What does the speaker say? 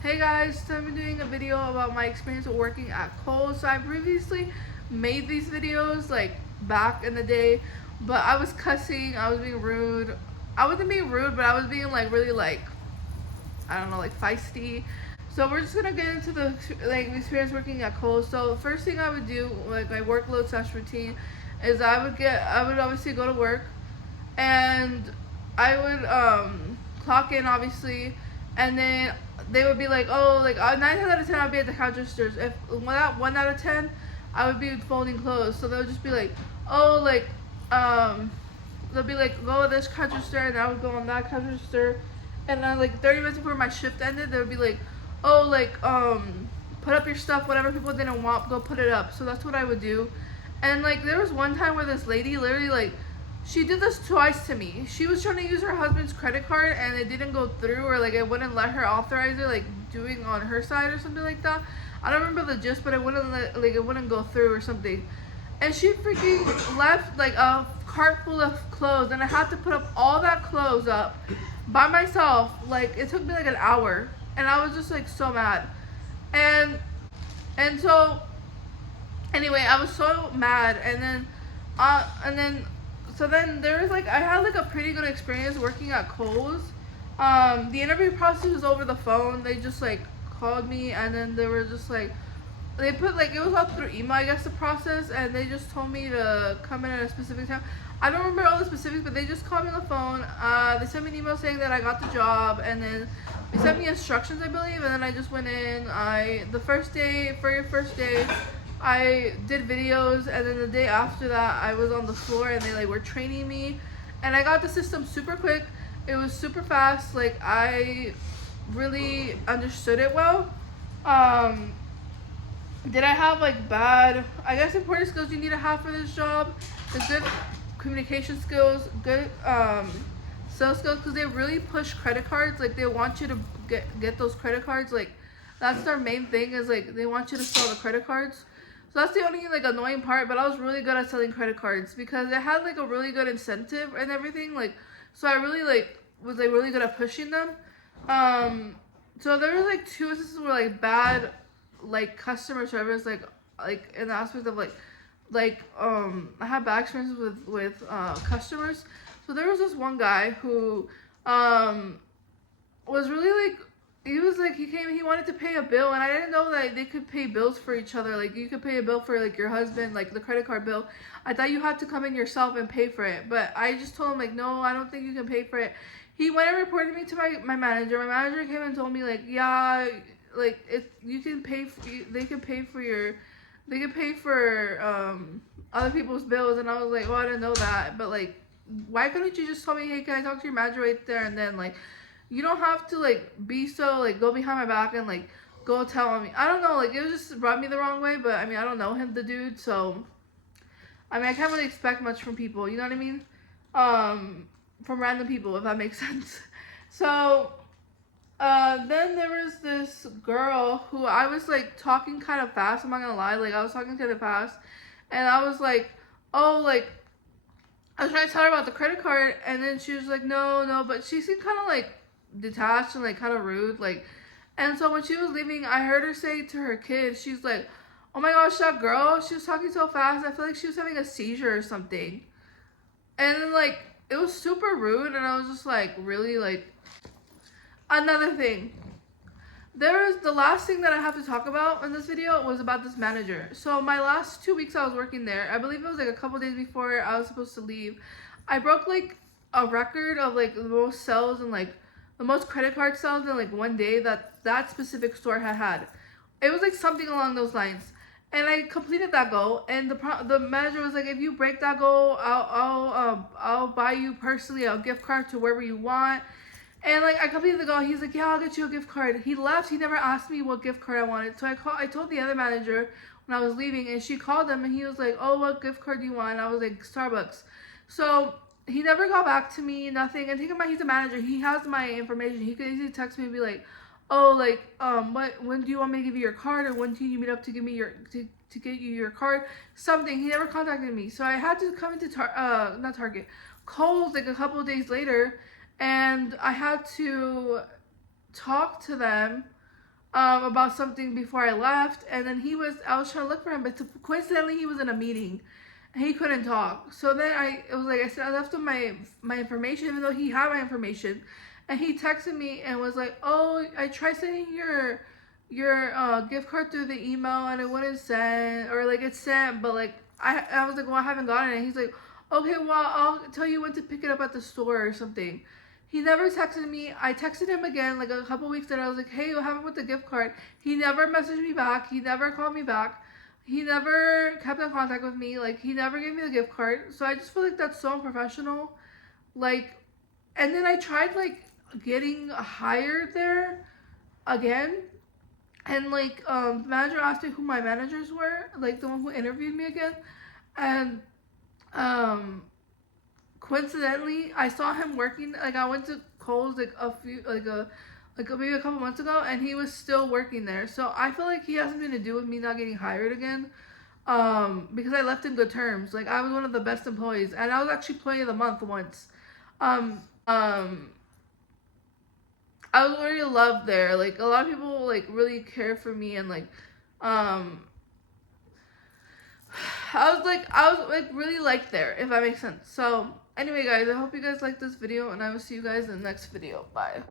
Hey guys, so I'm doing a video about my experience of working at Kohls. So I previously made these videos like back in the day, but I was cussing, I was being rude. I wasn't being rude, but I was being like really like, I don't know, like feisty. So we're just gonna get into the experience working at Kohls. So the first thing I would do, like my workload slash routine, is I would obviously go to work, and I would clock in obviously, and then they would be like, oh, like 9 times out of 10 I'd be at the cash registers. If 1 out of 10, I would be folding clothes. So they would just be like, oh, like they'll be like, go to this cash register, and I would go on that cash register, and then like 30 minutes before my shift ended, they would be like, oh, like put up your stuff, whatever people didn't want, go put it up. So that's what I would do. And like there was one time where this lady literally like she did this twice to me. She was trying to use her husband's credit card and it didn't go through, or like it wouldn't let her authorize it, like doing on her side or something like that. I don't remember the gist, but it wouldn't it wouldn't go through or something. And she freaking left like a cart full of clothes, and I had to put up all that clothes up by myself. Like it took me like an hour, and I was just like so mad. And and so anyway, I was so mad, and then so then there was like I had like a pretty good experience working at Kohls. The interview process was over the phone. They just like called me, and then they were just like they put like it was all through email, I guess, the process, and they just told me to come in at a specific time. I don't remember all the specifics, but they just called me on the phone. They sent me an email saying that I got the job, and then they sent me instructions, I believe, and then I just went in. The first day, for your first day, I did videos, and then the day after that, I was on the floor, and they like were training me, and I got the system super quick. It was super fast. Like I really understood it well. Um, did I have like bad, I guess, important skills you need to have for this job? The good communication skills, good sales skills, because they really push credit cards. Like they want you to get those credit cards. Like that's their main thing, is like they want you to sell the credit cards. So that's the only like annoying part. But I was really good at selling credit cards because it had like a really good incentive and everything. Like so I really like was like really good at pushing them. So there was like two instances where like bad like customer service, like in the aspect of I had bad experiences with customers. So there was this one guy who was really like he wanted to pay a bill, and I didn't know that they could pay bills for each other. Like you could pay a bill for like your husband, like the credit card bill. I thought you had to come in yourself and pay for it, but I just told him like, no, I don't think you can pay for it. He went and reported me to my manager. My manager came and told me like, yeah, like if you can pay for, they can pay for your, they can pay for other people's bills. And I was like, oh, I didn't know that. But like, why couldn't you just tell me, hey, can I talk to your manager right there and then? Like you don't have to like be so like go behind my back and like go tell on me. I don't know, like it was just rubbed me the wrong way. But I mean, I don't know him, the dude, so I mean, I can't really expect much from people, you know what I mean? From random people, if that makes sense. So then there was this girl who I was like talking kind of fast. I'm not gonna lie, like I was talking kind of fast, and I was like, oh, like I was trying to tell her about the credit card, and then she was like, no, no, but she seemed kind of like detached and like kind of rude, like. And so when she was leaving, I heard her say to her kid, she's like, oh my gosh, that girl, she was talking so fast. I feel like she was having a seizure or something. And then like it was super rude, and I was just like, really, like. Another thing, there was the last thing that I have to talk about in this video was about this manager. So my last 2 weeks I was working there, I believe it was like a couple days before I was supposed to leave, I broke like a record of like the most sales and like the most credit card sales in like one day that specific store had. It was like something along those lines. And I completed that goal, and the manager was like, if you break that goal, I'll buy you personally a gift card to wherever you want. And like I completed the goal. He's like, yeah, I'll get you a gift card. He left. He never asked me what gift card I wanted. So I told the other manager when I was leaving, and she called him, and he was like, oh, what gift card do you want? And I was like, Starbucks. So he never got back to me, nothing. And think about, he's a manager. He has my information. He could easily text me and be like, oh, like when do you want me to give you your card, or when do you meet up to give me your to get you your card? Something. He never contacted me. So I had to come into not Target, Kohl's like a couple of days later, and I had to talk to them about something before I left, and then I was trying to look for him, but coincidentally he was in a meeting and he couldn't talk. So then it was like I said, I left him my information, even though he had my information, and he texted me and was like, "Oh, I tried sending your gift card through the email and it wouldn't send, or like it's sent, but like I was like, well, I haven't gotten it." And he's like, "Okay, well, I'll tell you when to pick it up at the store or something." He never texted me. I texted him again like a couple weeks later. I was like, "Hey, what happened with the gift card?" He never messaged me back. He never called me back. He never kept in contact with me. Like, he never gave me the gift card. So I just feel like that's so unprofessional. Like, and then I tried like getting hired there again, and like the manager asked me who my managers were, like the one who interviewed me again, and um coincidentally I saw him working. Like, I went to Kohls like maybe a couple months ago, and he was still working there. So I feel like he has something to do with me not getting hired again, because I left in good terms. Like, I was one of the best employees, and I was actually employee of the month once. Um I was really loved there. Like, a lot of people like really care for me, and like um I was like really liked there, if that makes sense. So anyway, guys, I hope you guys liked this video, and I will see you guys in the next video. Bye.